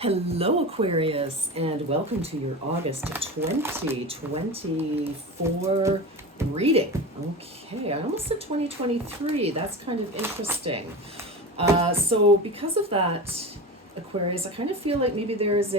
Hello, Aquarius, and welcome to your August 2024 reading. Okay, I almost said 2023. That's kind of interesting. So because of that, Aquarius, I kind of feel like maybe there is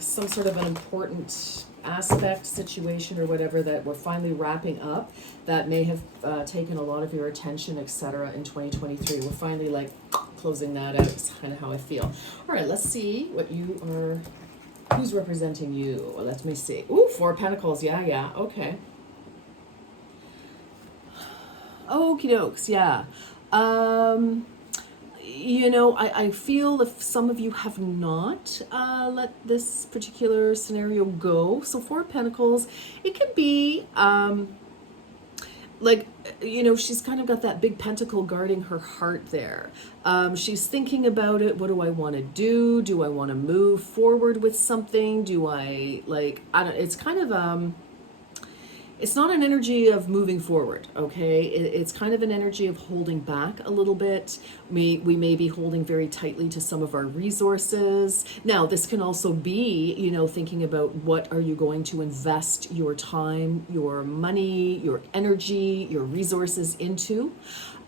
some sort of an important aspect, situation, or whatever that we're finally wrapping up that may have taken a lot of your attention, etc. in 2023. We're finally closing that out. It's kind of how I feel. All right, let's see what you are, who's representing you. Let me see. Ooh, Four of Pentacles. Yeah, okay. Okie dokes, yeah. I feel if some of you have not let this particular scenario go. So Four of Pentacles, it can be she's kind of got that big pentacle guarding her heart there. She's thinking about it. What do I want to do? Do I want to move forward with something? It's kind of, it's not an energy of moving forward, okay? It's kind of an energy of holding back a little bit. We may be holding very tightly to some of our resources. Now, this can also be, thinking about what are you going to invest your time, your money, your energy, your resources into.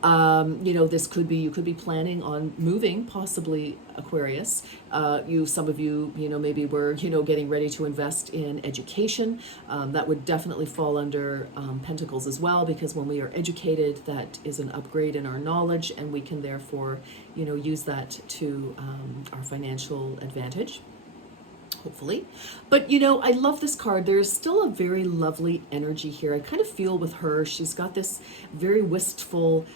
This could be, you could be planning on moving, possibly, Aquarius. Some of you, maybe were, getting ready to invest in education. That would definitely fall under Pentacles as well, because when we are educated, that is an upgrade in our knowledge, and we can therefore, use that to our financial advantage. Hopefully. But I love this card. There's still a very lovely energy here. I kind of feel with her, she's got this very wistful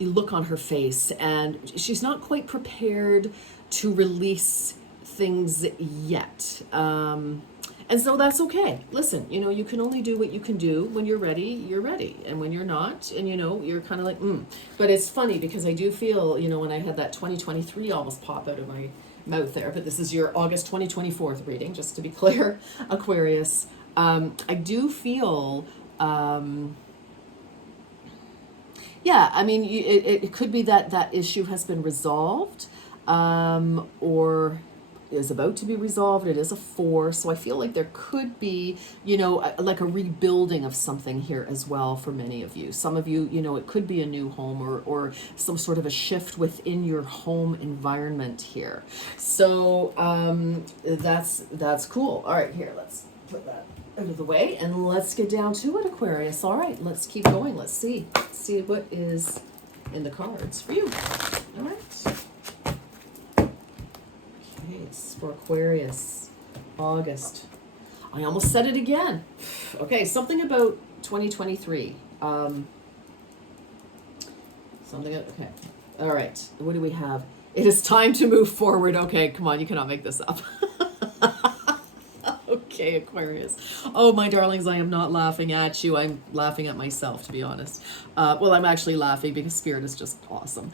look on her face, and she's not quite prepared to release things yet. And so that's okay. Listen, you can only do what you can do. When you're ready, you're ready. And when you're not, and you're kind of like, But it's funny because I do feel, when I had that 2023 almost pop out of my mouth there, but this is your August 2024 reading, just to be clear, Aquarius. I do feel, it could be that issue has been resolved, or is about to be resolved. It is a 4, so I feel like there could be, like a rebuilding of something here as well for many of you. Some of you, it could be a new home or some sort of a shift within your home environment here. So that's cool. All right, here, let's put that out of the way and let's get down to it, Aquarius. All right, let's keep going. Let's see what is in the cards for you. All right. It's for Aquarius, August. I almost said it again. Okay, something about 2023. Okay. All right, what do we have? It is time to move forward. Okay, come on, you cannot make this up. Okay, Aquarius. Oh, my darlings, I am not laughing at you. I'm laughing at myself, to be honest. I'm actually laughing because Spirit is just awesome.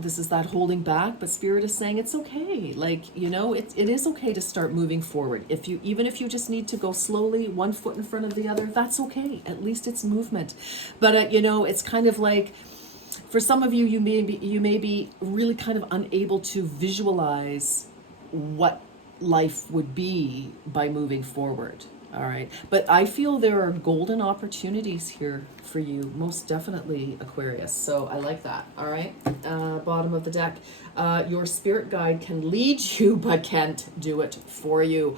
This is that holding back, but Spirit is saying it's okay. It is okay to start moving forward. Even if you just need to go slowly, one foot in front of the other, that's okay. At least it's movement. But it's kind of like, for some of you, you may be really kind of unable to visualize what life would be by moving forward. All right. But I feel there are golden opportunities here for you, most definitely, Aquarius. So I like that. All right. Bottom of the deck. Your spirit guide can lead you, but can't do it for you.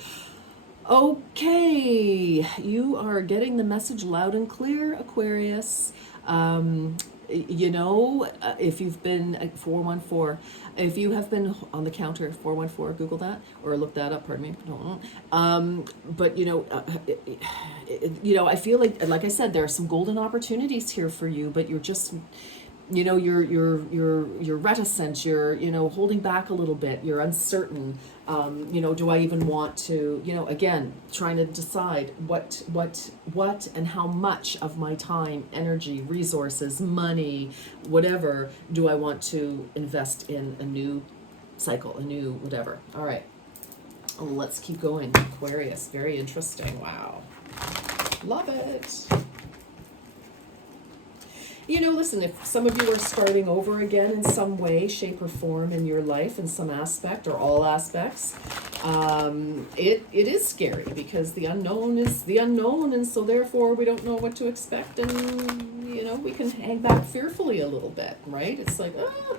Okay. You are getting the message loud and clear, Aquarius. If you've been 414, if you have been on the counter 414, Google that or look that up. Pardon me. I feel like I said, there are some golden opportunities here for you, but you're just, you're reticent. You're holding back a little bit. You're uncertain. Do I even want to? Again, trying to decide what and how much of my time, energy, resources, money, whatever, do I want to invest in a new cycle, a new whatever. All right, let's keep going. Aquarius, very interesting. Wow, love it. You know, listen, if some of you are starting over again in some way, shape, or form in your life, in some aspect or all aspects, it is scary because the unknown is the unknown, and so therefore we don't know what to expect, and, you know, we can hang back fearfully a little bit, right? It's like, ah.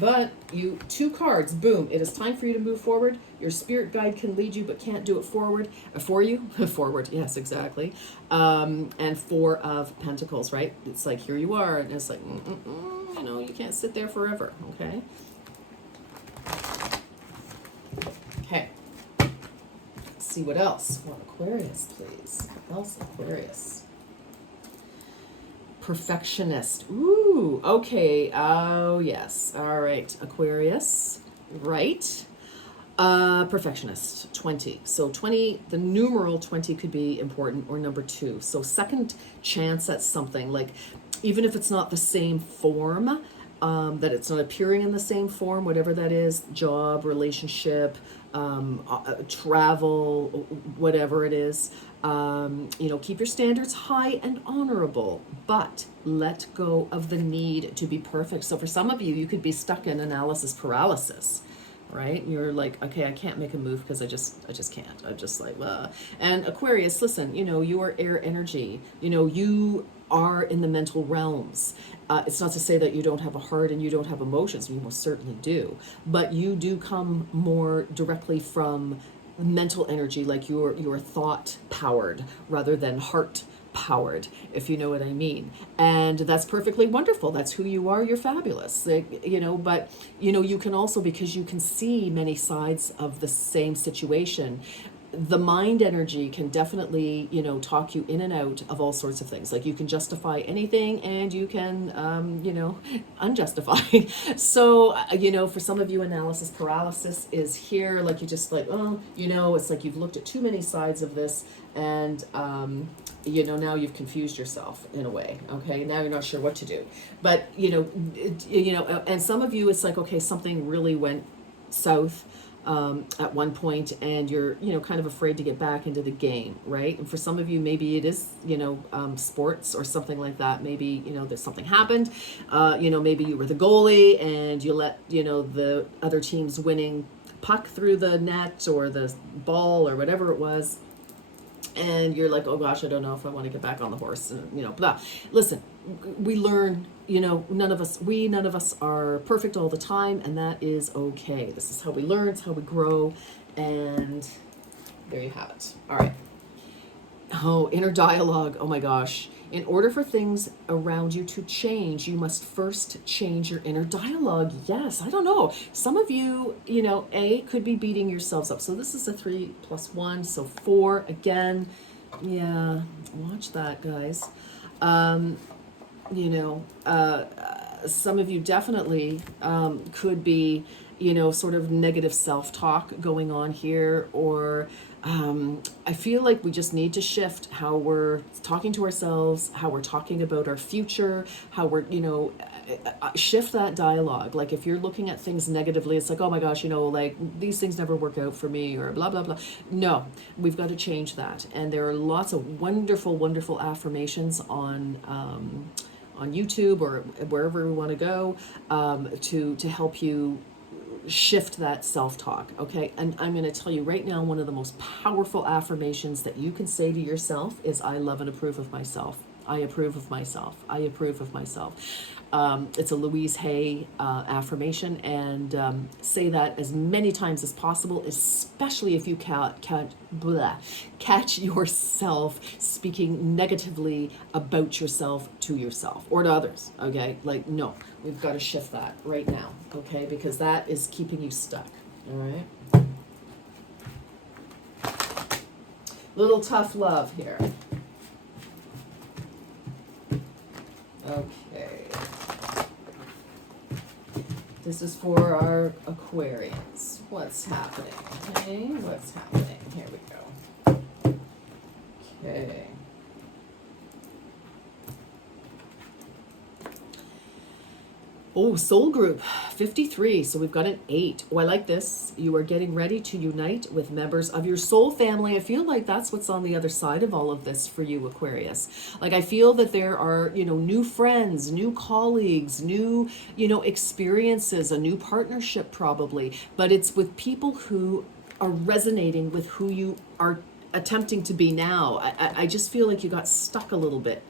But you, 2 cards, boom, it is time for you to move forward. Your spirit guide can lead you but can't do it forward, for you. Forward, yes, exactly. And 4 of Pentacles, right? It's like, here you are, and it's like, you know, you can't sit there forever, okay? Okay. Let's see what else. Well, Aquarius, please. What else, Aquarius? Perfectionist. Ooh, okay. Oh, yes. All right. Aquarius. Right. Perfectionist. 20. So 20, the numeral 20 could be important, or number 2. So second chance at something, like even if it's not the same form, that it's not appearing in the same form, whatever that is, job, relationship, travel, whatever it is. You know, keep your standards high and honorable, but let go of the need to be perfect. So for some of you, you could be stuck in analysis paralysis, right? You're like, okay, I can't make a move because I just can't. I'm just like, and Aquarius, listen, you know, you are air energy. You know, you are in the mental realms. It's not to say that you don't have a heart and you don't have emotions. You most certainly do, but you do come more directly from mental energy, like you're thought powered rather than heart powered, if you know what I mean. And that's perfectly wonderful. That's who you are. You're fabulous. You know, but you know, you can also, because you can see many sides of the same situation, the mind energy can definitely, you know, talk you in and out of all sorts of things. Like you can justify anything and you can, you know, unjustify. So, you know, for some of you, analysis paralysis is here. Like you just like, oh, you know, it's like you've looked at too many sides of this, and, you know, now you've confused yourself in a way. Okay, now you're not sure what to do. But, you know, and some of you, it's like, okay, something really went south at one point, and you're, you know, kind of afraid to get back into the game, right? And for some of you, maybe it is, you know, sports or something like that. Maybe, you know, there's something happened. You know, maybe you were the goalie and you let, you know, the other team's winning puck through the net or the ball or whatever it was, and you're like, oh gosh, I don't know if I want to get back on the horse, and, you know, blah. Listen, we learn, you know, none of us are perfect all the time, and that is okay. This is how we learn, it's how we grow, and there you have it. All right. Oh, inner dialogue. Oh my gosh. In order for things around you to change, you must first change your inner dialogue. Yes, I don't know. Some of you, you know, could be beating yourselves up. So this is a 3 + 1, so 4 again. Yeah, watch that, guys. You know, some of you definitely could be, you know, sort of negative self-talk going on here, or I feel like we just need to shift how we're talking to ourselves, how we're talking about our future, how we're, you know, shift that dialogue. Like if you're looking at things negatively, it's like, oh my gosh, you know, like these things never work out for me, or blah, blah, blah. No, we've got to change that. And there are lots of wonderful, wonderful affirmations on YouTube or wherever we want to go, to help you shift that self-talk. Okay, and I'm going to tell you right now, one of the most powerful affirmations that you can say to yourself is, I love and approve of myself. I approve of myself. I approve of myself. It's a Louise Hay affirmation, and say that as many times as possible, especially if you catch yourself speaking negatively about yourself to yourself or to others. Okay, like, no, we've got to shift that right now. Okay, because that is keeping you stuck. All right. Little tough love here. Okay. This is for our Aquarians. What's happening? Okay, what's happening? Here we go. Okay. Oh, soul group 53. So we've got an 8. Oh, I like this. You are getting ready to unite with members of your soul family. I feel like that's what's on the other side of all of this for you, Aquarius. Like, I feel that there are, new friends, new colleagues, new, experiences, a new partnership probably, but it's with people who are resonating with who you are attempting to be now. I just feel like you got stuck a little bit.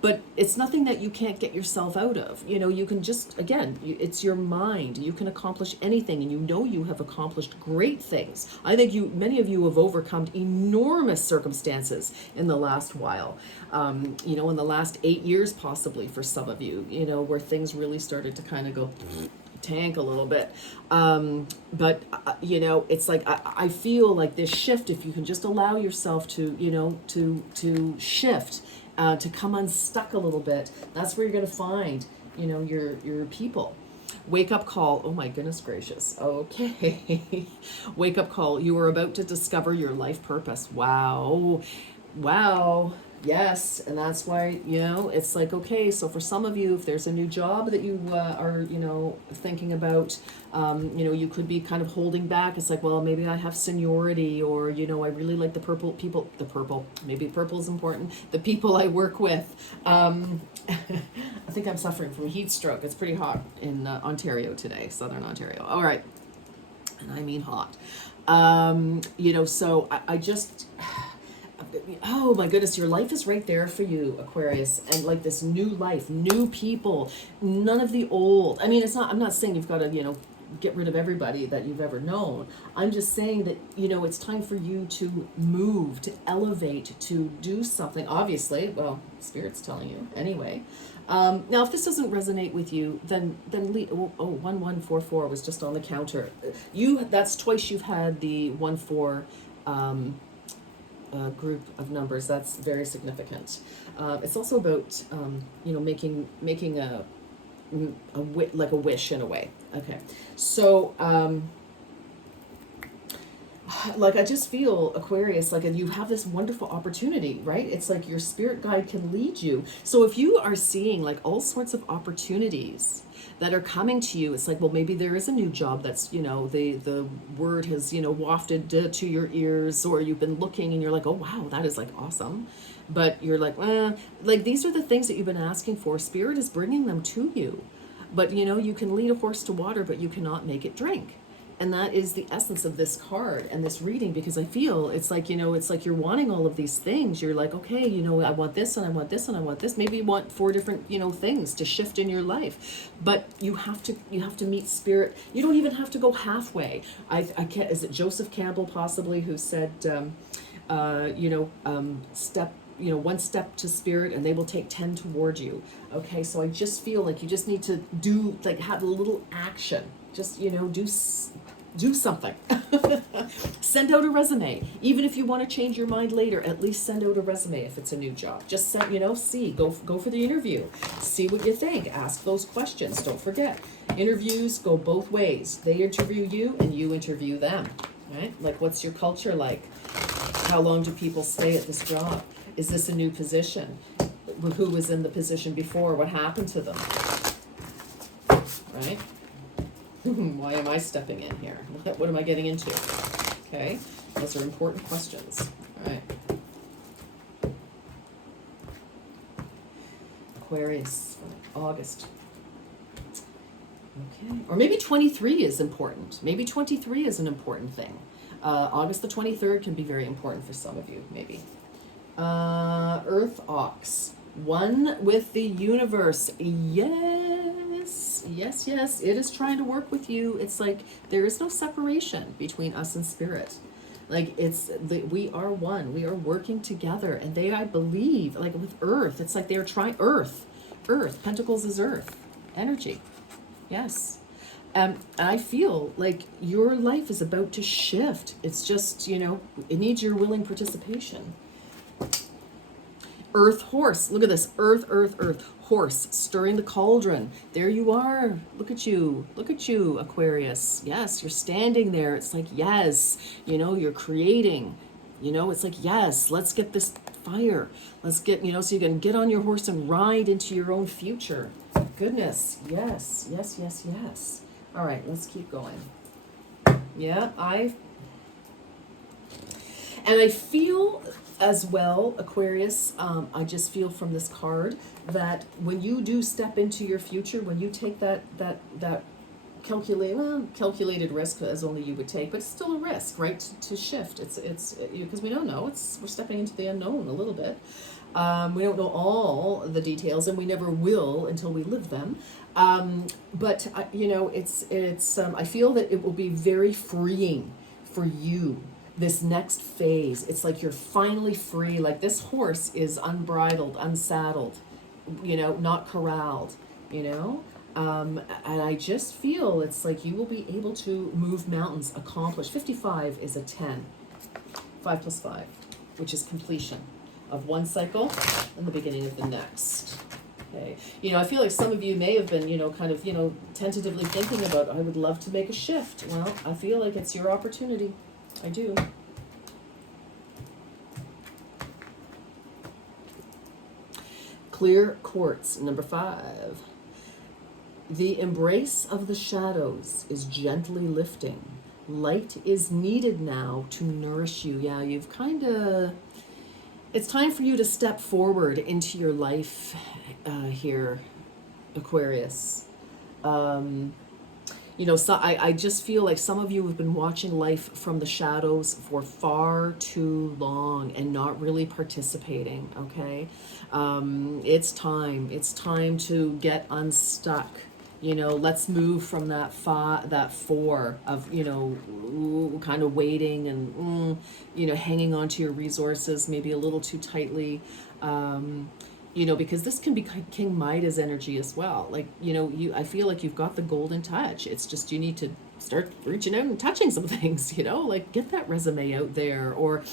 But it's nothing that you can't get yourself out of. You can just, again, it's your mind. You can accomplish anything, and you have accomplished great things. I think many of you have overcome enormous circumstances in the last while. In the last 8 years, possibly for some of you, where things really started to kind of go tank a little bit. But it's like, I feel like this shift, if you can just allow yourself to, to shift, to come unstuck a little bit, that's where you're going to find, your people. Wake up call. Oh my goodness gracious. Okay. Wake up call. You are about to discover your life purpose. Wow. Wow. Yes, and that's why, it's like, okay, so for some of you, if there's a new job that you are, thinking about, you could be kind of holding back. It's like, well, maybe I have seniority, or, I really like maybe purple is important, the people I work with. I think I'm suffering from heat stroke. It's pretty hot in Ontario today, Southern Ontario. All right, and I mean hot. So I just... Oh my goodness, your life is right there for you, Aquarius, and like this new life, new people, none of the old. I mean, I'm not saying you've got to, get rid of everybody that you've ever known. I'm just saying that, it's time for you to move, to elevate, to do something. Obviously, well, Spirit's telling you anyway. Now, if this doesn't resonate with you, then leave. 1144 was just on the counter. That's twice you've had the 1-4 group of numbers. That's very significant. It's also about making a wish in a way. Okay, so like, I just feel, Aquarius, like you have this wonderful opportunity, right? It's like your spirit guide can lead you. So if you are seeing like all sorts of opportunities that are coming to you, it's like, well, maybe there is a new job that's, the word has, wafted to your ears, or you've been looking and you're like, oh wow, that is like awesome. But you're like, like these are the things that you've been asking for. Spirit is bringing them to you. But you can lead a horse to water, but you cannot make it drink. And that is the essence of this card and this reading, because I feel it's like, it's like you're wanting all of these things. You're like, okay, I want this and I want this and I want this. Maybe you want 4 different, things to shift in your life, but you have to meet Spirit. You don't even have to go halfway. I can't, is it Joseph Campbell possibly who said, step, 1 step to Spirit and they will take 10 toward you. Okay. So I just feel like you just need to do, like, have a little action. Just, do something. Send out a resume. Even if you want to change your mind later, at least send out a resume if it's a new job. Just send, go for the interview. See what you think. Ask those questions. Don't forget, interviews go both ways. They interview you and you interview them. Right? Like, what's your culture like? How long do people stay at this job? Is this a new position? Who was in the position before? What happened to them? Right? Why am I stepping in here? What am I getting into? Okay, those are important questions. All right. Aquarius, August. Okay, or maybe 23 is important. Maybe 23 is an important thing. August the 23rd can be very important for some of you, maybe. Earth Ox. One with the universe. Yes, it is trying to work with you. It's like there is no separation between us and Spirit. Like, we are one. We are working together. And I believe, like with Earth, it's like they're trying, Earth, Pentacles is Earth, energy. Yes. I feel like your life is about to shift. It's just, it needs your willing participation. Earth horse. Look at this. Earth, horse, stirring the cauldron. There you are. Look at you, Aquarius. Yes, you're standing there. It's like, yes, you're creating. It's like, yes, let's get this fire. Let's get, so you can get on your horse and ride into your own future. goodness. Yes, yes, yes, yes. All right, let's keep going. Yeah, I feel as well, Aquarius, I just feel from this card that when you do step into your future, when you take that calculated risk, as only you would take, but it's still a risk, right? To shift, it's because we don't know. We're stepping into the unknown a little bit. We don't know all the details, and we never will until we live them. But I feel that it will be very freeing for you this next phase. It's like you're finally free. Like this horse is unbridled, unsaddled, not corralled, and I just feel it's like you will be able to move mountains, accomplish. 55 is a 10. 5 plus 5, which is completion of one cycle and the beginning of the next. Okay. I feel like some of you may have been, tentatively thinking about, I would love to make a shift. Well, I feel like it's your opportunity. I do. Clear quartz, number 5. The embrace of the shadows is gently lifting. Light is needed now to nourish you. Yeah, it's time for you to step forward into your life here, Aquarius. I just feel like some of you have been watching life from the shadows for far too long and not really participating, okay? It's time to get unstuck. Let's move from that 4 of, kind of waiting and, hanging on to your resources maybe a little too tightly. Because this can be King Midas energy as well. Like, I feel like you've got the golden touch. It's just you need to start reaching out and touching some things, like get that resume out there, or,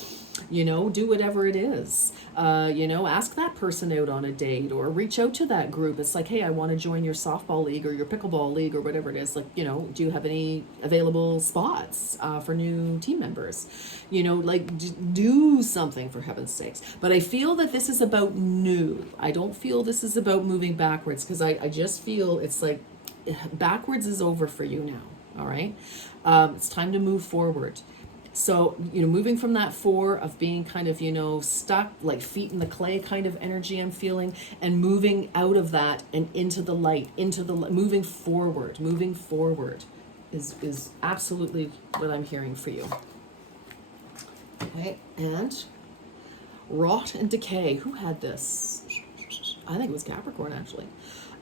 do whatever it is. Ask that person out on a date, or reach out to that group. It's like, hey, I want to join your softball league or your pickleball league or whatever it is. Like, do you have any available spots for new team members? Do something, for heaven's sakes. But I feel that this is about new. I don't feel this is about moving backwards, because I just feel it's like backwards is over for you now. All right. It's time to move forward. So, moving from that 4 of being kind of, stuck, like feet in the clay kind of energy I'm feeling, and moving out of that and into the light, moving forward is absolutely what I'm hearing for you. Okay, and rot and decay. Who had this? I think it was Capricorn, actually.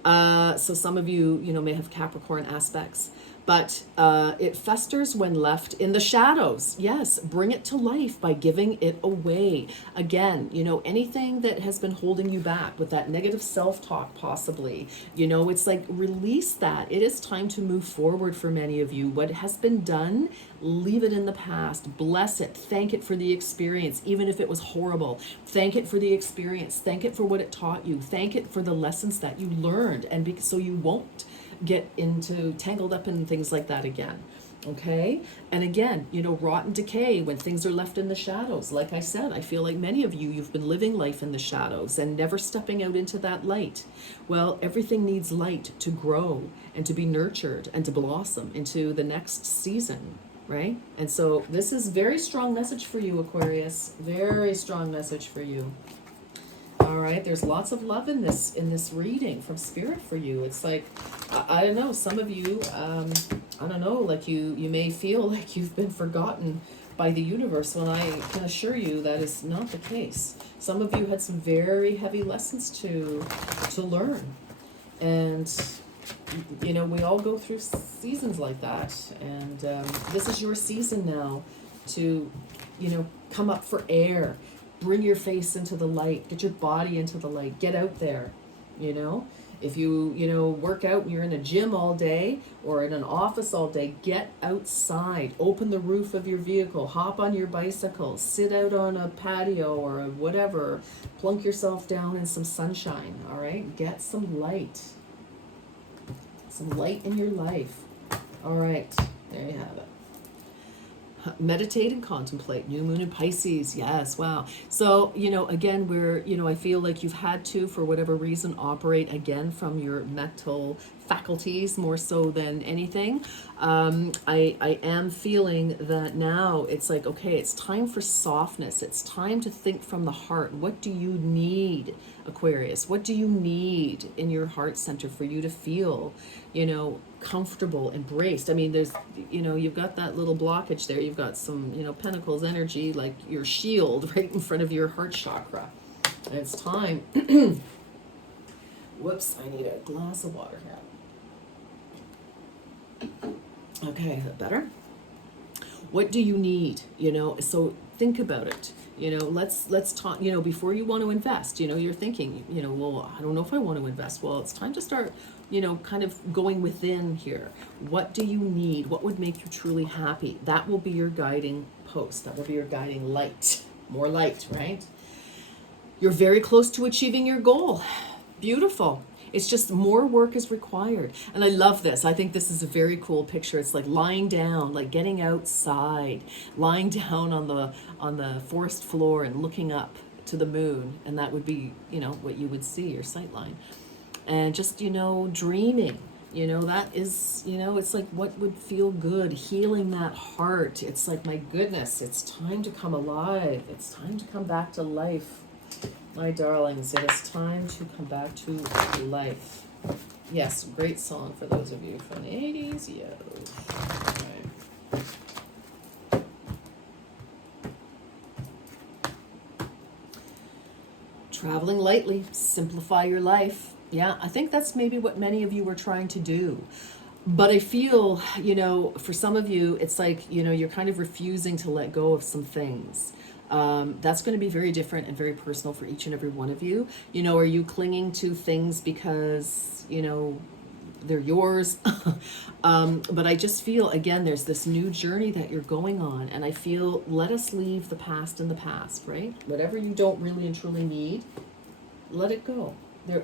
So some of you, may have Capricorn aspects. But it festers when left in the shadows. Yes, bring it to life by giving it away. Again, anything that has been holding you back with that negative self-talk possibly, it's like release that. It is time to move forward for many of you. What has been done, leave it in the past. Bless it. Thank it for the experience, even if it was horrible. Thank it for the experience. Thank it for what it taught you. Thank it for the lessons that you learned, and so you won't get tangled up in things like that again. Okay. And again, rot and decay when things are left in the shadows. Like I said, I feel like many of you've been living life in the shadows and never stepping out into that light. Well, everything needs light to grow and to be nurtured and to blossom into the next season. Right. And so this is very strong message for you, Aquarius. Very strong message for you. All right, there's lots of love in this reading from Spirit for you. It's like, I don't know, some of you, I don't know, like you may feel like you've been forgotten by the universe, when I can assure you that is not the case. Some of you had some very heavy lessons to learn. And, we all go through seasons like that. And this is your season now to, come up for air. Bring your face into the light, get your body into the light, get out there, If you, work out and you're in a gym all day or in an office all day, get outside, open the roof of your vehicle, hop on your bicycle, sit out on a patio or whatever, plunk yourself down in some sunshine, all right? Get some light in your life. All right, there you have it. Meditate and contemplate. New moon in Pisces. Yes, wow. So, again, I feel like you've had to, for whatever reason, operate again from your mental faculties more so than anything. I am feeling that now it's like, okay, it's time for softness. It's time to think from the heart. What do you need, Aquarius? What do you need in your heart center for you to feel, comfortable, embraced? I mean, there's, you've got that little blockage there. You've got some, Pentacles energy, like your shield right in front of your heart chakra. And it's time. Whoops, I need a glass of water here. Okay, is that better? What do you need? So think about it. Let's talk, before you want to invest, you're thinking, well, I don't know if I want to invest. Well, it's time to start, kind of going within here. What do you need? What would make you truly happy? That will be your guiding post. That will be your guiding light. More light, right? You're very close to achieving your goal. Beautiful. It's just more work is required. And I love this. I think this is a very cool picture. It's like lying down, like getting outside, lying down on the forest floor and looking up to the moon. And that would be, what you would see, your sight line. And just, dreaming, that is, it's like what would feel good, healing that heart. It's like, my goodness, it's time to come alive. It's time to come back to life. My darlings, it is time to come back to life. Yes, great song for those of you from the 80s. Yo. Right. Traveling lightly, simplify your life. Yeah, I think that's maybe what many of you were trying to do. But I feel, for some of you, it's like, you're kind of refusing to let go of some things. That's going to be very different and very personal for each and every one of you. Are you clinging to things because, they're yours? But I just feel, again, there's this new journey that you're going on. And I feel, let us leave the past in the past, right? Whatever you don't really and truly need, let it go.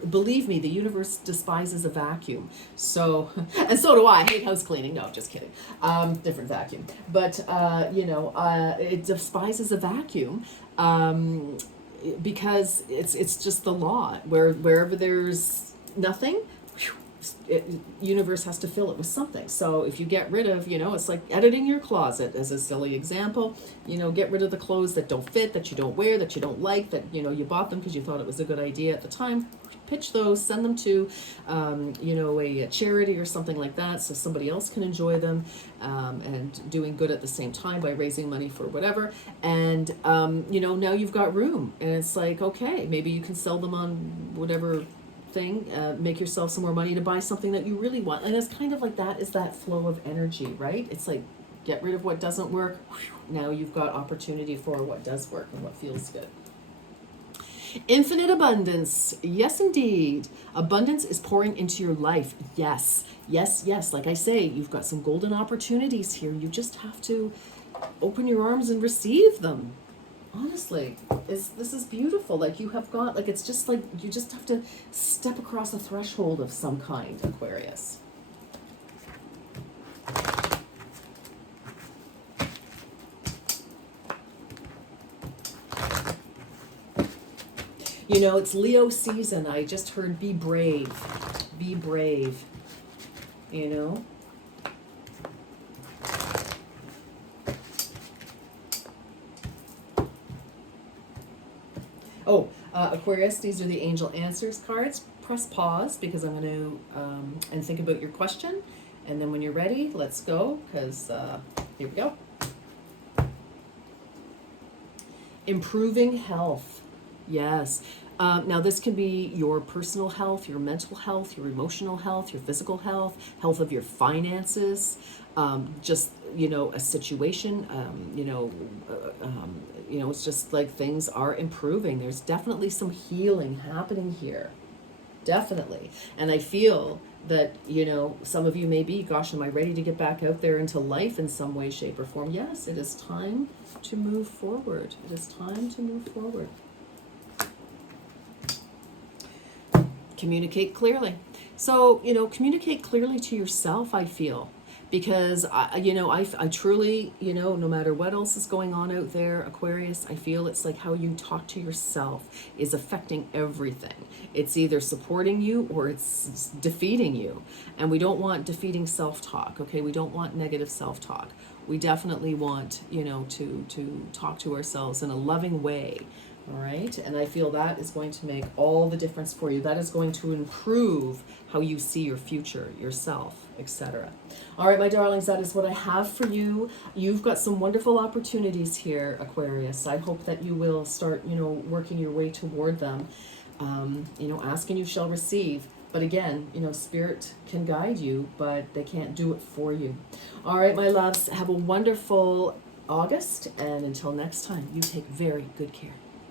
Believe me, the universe despises a vacuum. So, and so do I. I hate house cleaning. No, just kidding. Different vacuum. But, it despises a vacuum because it's just the law. Wherever there's nothing, universe has to fill it with something. So if you get rid of, it's like editing your closet as a silly example, get rid of the clothes that don't fit, that you don't wear, that you don't like, that, you bought them because you thought it was a good idea at the time. Pitch those, send them to, a charity or something like that so somebody else can enjoy them, and doing good at the same time by raising money for whatever. And, now you've got room and it's like, okay, maybe you can sell them on whatever thing, make yourself some more money to buy something that you really want. And it's kind of like that is that flow of energy, right? It's like, get rid of what doesn't work. Now you've got opportunity for what does work and what feels good. Infinite abundance. Yes, indeed. Abundance is pouring into your life. Yes, yes, yes. Like I say, you've got some golden opportunities here. You just have to open your arms and receive them. Honestly, this is beautiful. Like you have got, like, it's just like, you just have to step across a threshold of some kind, Aquarius. It's Leo season. I just heard be brave. Be brave. Oh, Aquarius, these are the angel answers cards. Press pause because I'm going to, and think about your question. And then when you're ready, let's go, because here we go. Improving health. Yes. Now this can be your personal health, your mental health, your emotional health, your physical health, health of your finances, just, a situation, it's just like things are improving. There's definitely some healing happening here. Definitely. And I feel that, some of you may be, gosh, am I ready to get back out there into life in some way, shape, or form? Yes, it is time to move forward. It is time to move forward. Communicate clearly. So, communicate clearly to yourself, I feel. because I truly, no matter what else is going on out there, Aquarius, I feel it's like how you talk to yourself is affecting everything. It's either supporting you or it's defeating you. And we don't want defeating self-talk, okay? We don't want negative self-talk. We definitely want, to talk to ourselves in a loving way. All right, and I feel that is going to make all the difference for you. That is going to improve how you see your future, yourself, etc. All right, my darlings, that is what I have for you. You've got some wonderful opportunities here, Aquarius. I hope that you will start, working your way toward them. Ask and you shall receive. But again, Spirit can guide you, but they can't do it for you. All right, my loves, have a wonderful August, and until next time, you take very good care.